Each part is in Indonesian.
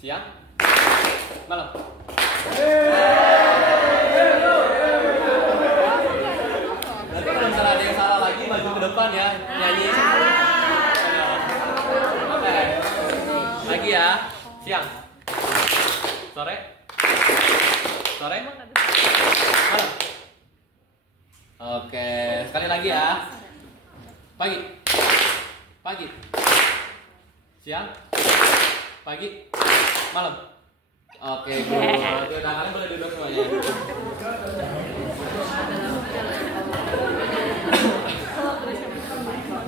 siang, malam. Nanti kalau misalnya ada yang salah lagi, maju ke depan ya, nyanyi. Oke, lagi ya, siang, sore, malam. Oke, sekali lagi ya, pagi, siang, pagi, malam. Oke, good. Nah, kalian boleh duduk semuanya.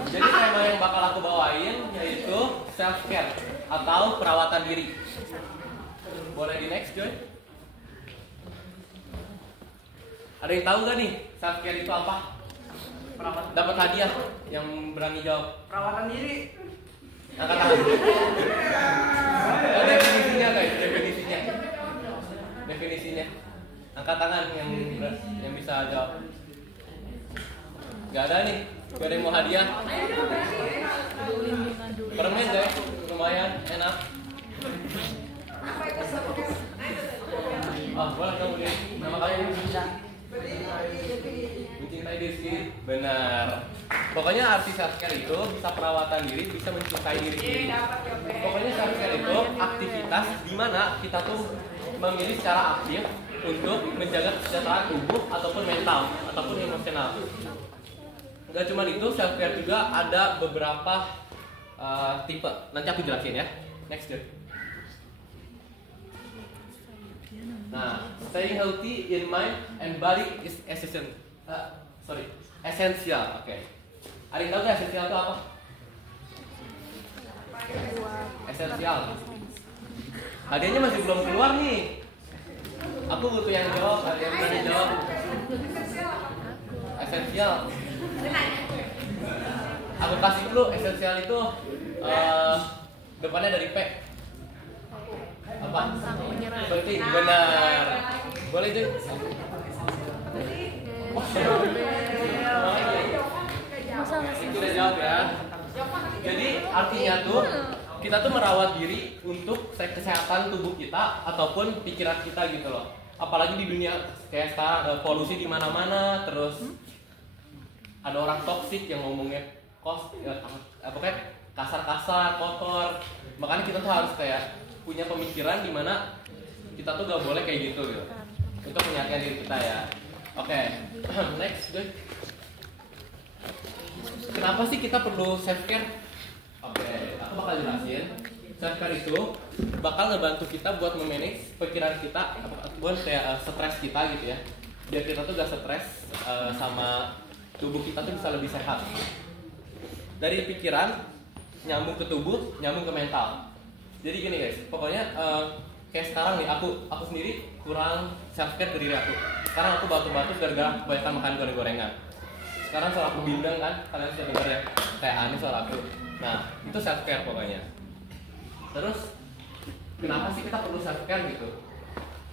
Jadi tema yang bakal aku bawain yaitu self care atau perawatan diri. Boleh di next, Joy? Ada yang tahu gak nih self care itu apa? Dapat hadiah yang berani jawab. Perawatan diri. Angkat tangan. Definisinya guys, definisinya. Angkat tangan yang bisa jawab. Gak ada nih. Gak ada yang mau hadiah. Permen guys, lumayan enak. Boleh kamu nih. Nama kalian bisa. Mencintai diri sendiri. Benar. Pokoknya arti self care itu bisa perawatan diri, bisa mencintai diri sendiri. Pokoknya self care itu aktivitas di mana kita tuh memilih secara aktif untuk menjaga kesehatan tubuh ataupun mental ataupun emosional. Gak cuma itu, self care juga ada beberapa tipe. Nanti aku jelasin ya. Next deh. Nah, staying healthy in mind and body is essential. Essential. Oke. Ada yang tahu nggak esensial itu apa? Esensial. Hadiahnya masih belum keluar nih. Aku butuh yang jawab. Ada yang berani jawab? Esensial. Aku kasih dulu. Esensial itu depannya dari P. Apa? Penting. Benar. Boleh Joy? Itu udah jawab ya. Jadi artinya tuh kita tuh merawat diri untuk kesehatan tubuh kita ataupun pikiran kita gitu loh. Apalagi di dunia kayak sekarang polusi di mana-mana, terus ada orang toksik yang ngomongnya pokoknya kasar-kasar, kotor. Makanya kita tuh harus kayak punya pemikiran di mana kita tuh gak boleh kayak gitu gitu. Itu penyakitan diri kita ya. Oke, next guys. Kenapa sih kita perlu self care? Oke, aku bakal jelasin. Self care itu bakal ngebantu kita buat memanage pikiran kita, buat kayak stres kita gitu ya. Biar kita tuh gak stres sama tubuh kita tuh bisa lebih sehat. Dari pikiran nyambung ke tubuh, nyambung ke mental. Jadi gini guys, pokoknya kayak sekarang nih aku sendiri kurang self care dari diri aku. Sekarang aku batuk-batuk gara-gara kebanyakan makan goreng-gorengan. Sekarang soal aku bindeng kan, kalian sudah dengar ya, kayak aneh soal aku. Nah, itu self care pokoknya. Terus, kenapa sih kita perlu self care gitu?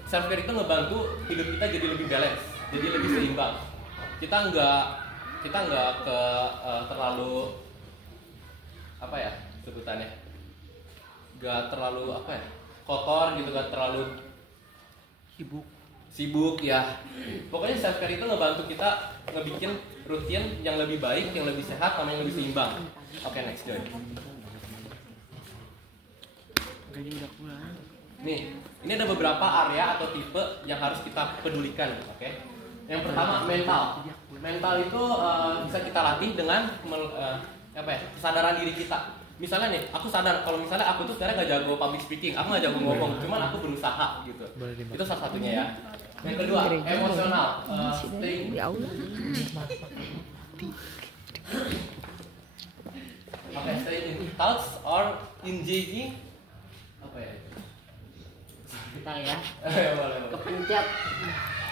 Self care itu ngebantu hidup kita jadi lebih balance, jadi lebih seimbang. Kita nggak terlalu apa ya sebutannya? Nggak terlalu apa ya? Kotor gitu, nggak terlalu sibuk ya. Pokoknya self care itu ngebantu kita ngebikin rutin yang lebih baik, yang lebih sehat, sama yang lebih seimbang. Oke, next Joy. Nih, ini ada beberapa area atau tipe yang harus kita pedulikan, oke? Yang pertama mental. Mental itu bisa kita latih dengan kesadaran diri kita. Misalnya nih, aku sadar kalau misalnya aku tuh sebenarnya gak jago public speaking, aku gak jago ngomong, cuman aku berusaha gitu. Itu salah satunya ya. Yang kedua, emosional. Stay in touch or engaging apa ya? Kita ya. Boleh. Kepencet.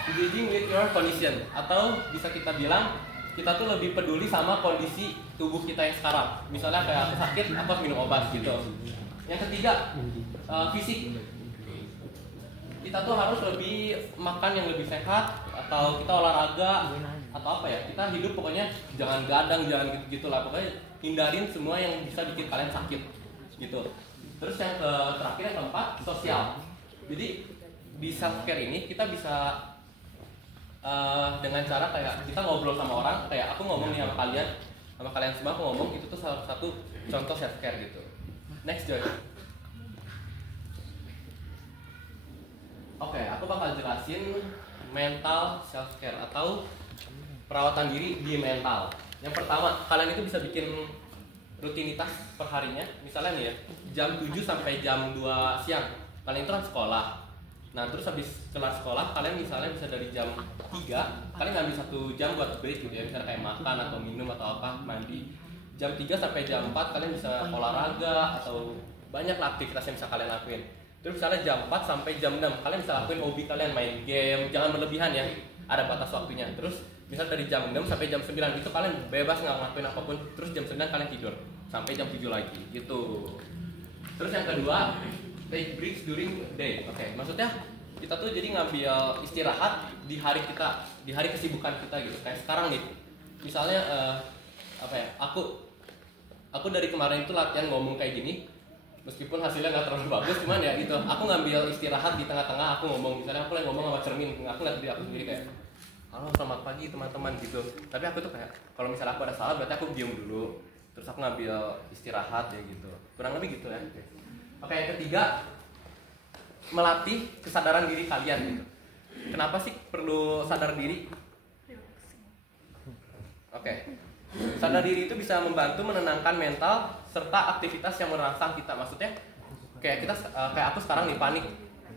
Engaging with your condition, atau bisa kita bilang kita tuh lebih peduli sama kondisi tubuh kita yang sekarang. Misalnya kayak aku sakit, aku harus minum obat gitu. Yang ketiga, fisik. Kita tuh harus lebih makan yang lebih sehat, atau kita olahraga, atau apa ya, kita hidup pokoknya jangan gadang, jangan gitu-gitu lah. Pokoknya hindarin semua yang bisa bikin kalian sakit gitu. Terus yang terakhir yang keempat sosial. Jadi di self care ini kita bisa dengan cara kayak kita ngobrol sama orang, kayak aku ngomong nih sama kalian semua aku ngomong, itu tuh salah satu contoh self care gitu. Next Joy. Oke, aku bakal jelasin mental self care atau perawatan diri di mental. Yang pertama, kalian itu bisa bikin rutinitas perharinya. Misalnya nih ya, jam 7 sampai jam 2 siang kalian itu kan sekolah. Nah terus habis kelar sekolah kalian misalnya bisa dari jam 3 kalian ngambil 1 jam buat break gitu ya, misalnya kayak makan atau minum atau apa, mandi. Jam 3 sampai jam 4 kalian bisa olahraga atau banyak lah aktivitas yang bisa kalian lakuin. Terus misalnya jam 4 sampai jam 6 kalian bisa lakuin hobi kalian, main game, jangan berlebihan ya, ada batas waktunya. Terus misal dari jam 6 sampai jam 9 itu kalian bebas nggak ngelakuin apapun. Terus jam 9 kalian tidur sampai jam 7 lagi gitu. Terus yang kedua, take breaks during day. Oke, maksudnya kita tuh jadi ngambil istirahat di hari kita, di hari kesibukan kita gitu. Kayak sekarang nih, misalnya aku dari kemarin itu latihan ngomong kayak gini, meskipun hasilnya nggak terlalu bagus, cuman ya gitu. Aku ngambil istirahat di tengah-tengah, aku ngomong. Misalnya aku lagi ngomong sama cermin, aku lihat diri aku sendiri kayak, halo selamat pagi teman-teman gitu. Tapi aku tuh kayak, kalau misalnya aku ada salah berarti aku diam dulu. Terus aku ngambil istirahat ya gitu. Kurang lebih gitu ya. Oke, yang ketiga, melatih kesadaran diri kalian gitu. Kenapa sih perlu sadar diri? Oke. Sadar diri itu bisa membantu menenangkan mental serta aktivitas yang merangsang kita. Maksudnya kayak aku sekarang nih panik.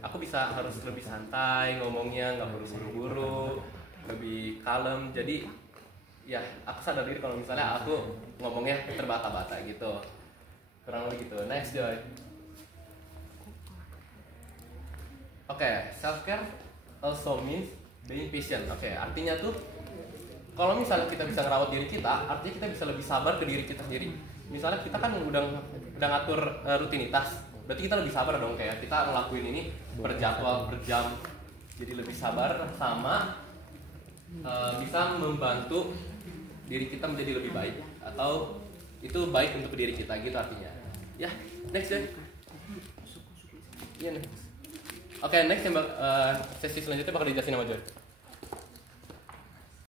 Aku bisa harus lebih santai ngomongnya, nggak perlu buru-buru, lebih kalem. Jadi ya aku sadar diri kalau misalnya aku ngomongnya terbata-bata gitu. Kurang lebih gitu. Next Joy. Oke, self care also means being patient. Oke, artinya tuh kalau misalnya kita bisa ngerawat diri kita, artinya kita bisa lebih sabar ke diri kita sendiri. Misalnya kita kan udah ngatur rutinitas, berarti kita lebih sabar dong, kayak kita ngelakuin ini berjadwal, berjam. Jadi lebih sabar sama bisa membantu diri kita menjadi lebih baik, atau itu baik untuk diri kita gitu artinya. Ya, next deh. Iya next. Oke, next yang sesi selanjutnya bakal dijelasin sama Joy.